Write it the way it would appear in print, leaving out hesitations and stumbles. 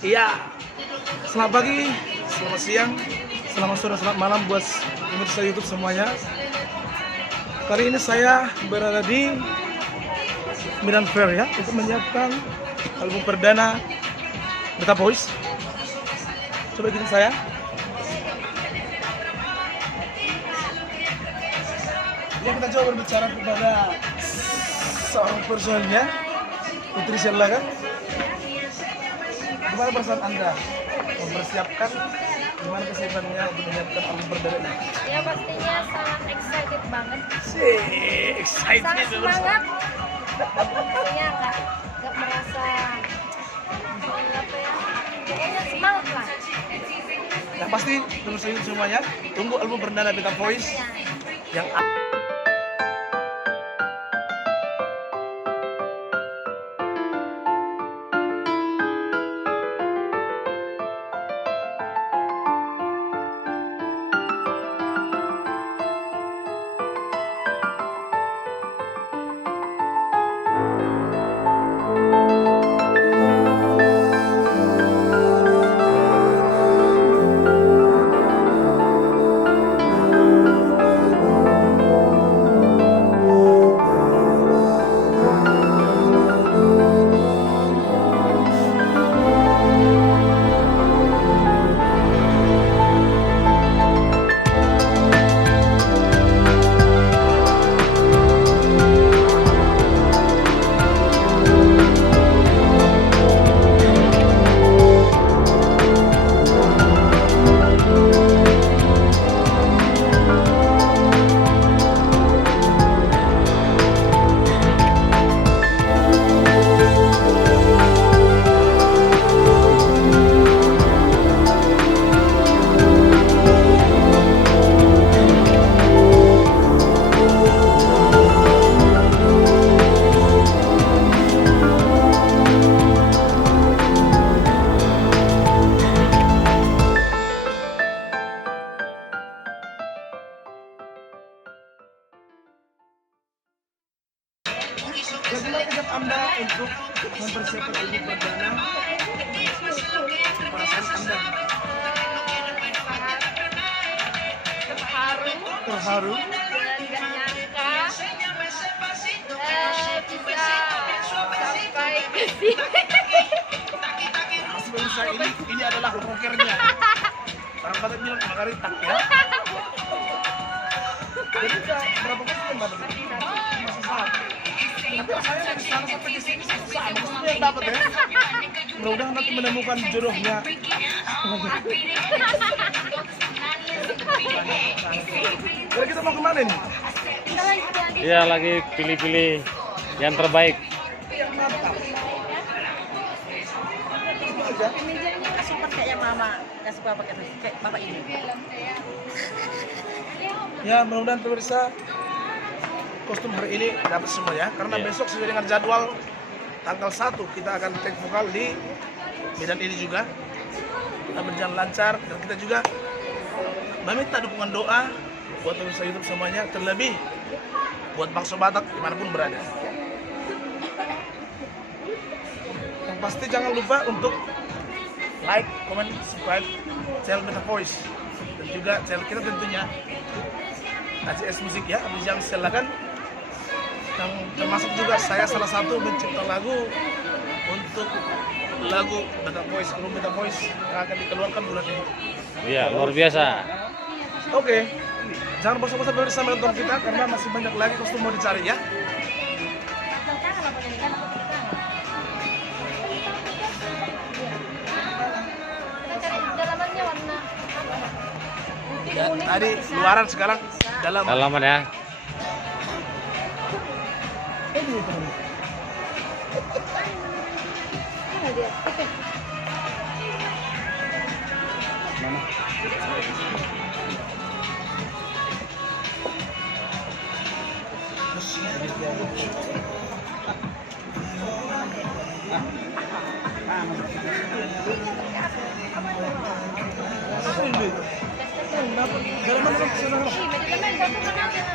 Iya, selamat pagi, selamat siang, selamat sore, selamat malam buat pemirsa YouTube semuanya. Kali ini saya berada di Medan Fair ya, untuk menyiapkan album perdana Beta Voice. Coba ikutin saya. Ya, kita coba berbicara kepada seorang personilnya, Putri Sheila kan. Gimana perasaan Anda mempersiapkan, gimana kesiapannya untuk menyiapkan album perdana? Ya pastinya sangat excited banget. Excited Sangat semangat. Pokoknya nggak merasa apa ya. Pokoknya semangat lah. Yang pasti terus semuanya tunggu album perdana Beta Voice yang bagaimana kesiap Anda untuk mempersiapkan album perdana? Perasaan Anda terharu Dan nggak nyangka bisa sampai ke sini. masih bisa ini adalah rockernya. Orang kata bilang makaritak ya. Jadi berapa kali kemarin? Masih satu. Tapi saya dari sana sampai ke sini susah. Maksudnya yang dapat ya. Mudah-mudahan nanti menemukan jodohnya. Jadi kita mau kemana nih? Iya, lagi pilih-pilih yang terbaik. Yang mantap. Mejanya nggak support kayak mama, nggak suka pakai kayak bapak ini. Ya, mudah-mudahan pemirsa kostum hari ini dapat semua ya. Karena Iya. besok sesuai dengan jadwal tanggal 1 kita akan take vokal di Medan ini juga. Kita berjalan lancar dan kita juga meminta dukungan doa buat pemirsa YouTube semuanya, terlebih buat Bangsa Batak dimanapun berada. Yang pasti jangan lupa untuk like, comment, subscribe channel Beta Voice dan juga channel kita tentunya ACS Musik ya. Jangan silakan, yang termasuk juga saya salah satu mencipta lagu untuk lagu Beta Voice, album Beta Voice yang akan dikeluarkan bulan ini. Iya, luar biasa. Oke, jangan bosan-bosan bersama nonton kita karena masih banyak lagi kostum mau dicari ya. Dalamannya warna Ya, tadi luaran, sekarang dalam. Dalaman ya. mana dia? Oke. Dalam mana? Ih, medyo naman, satu ka natin.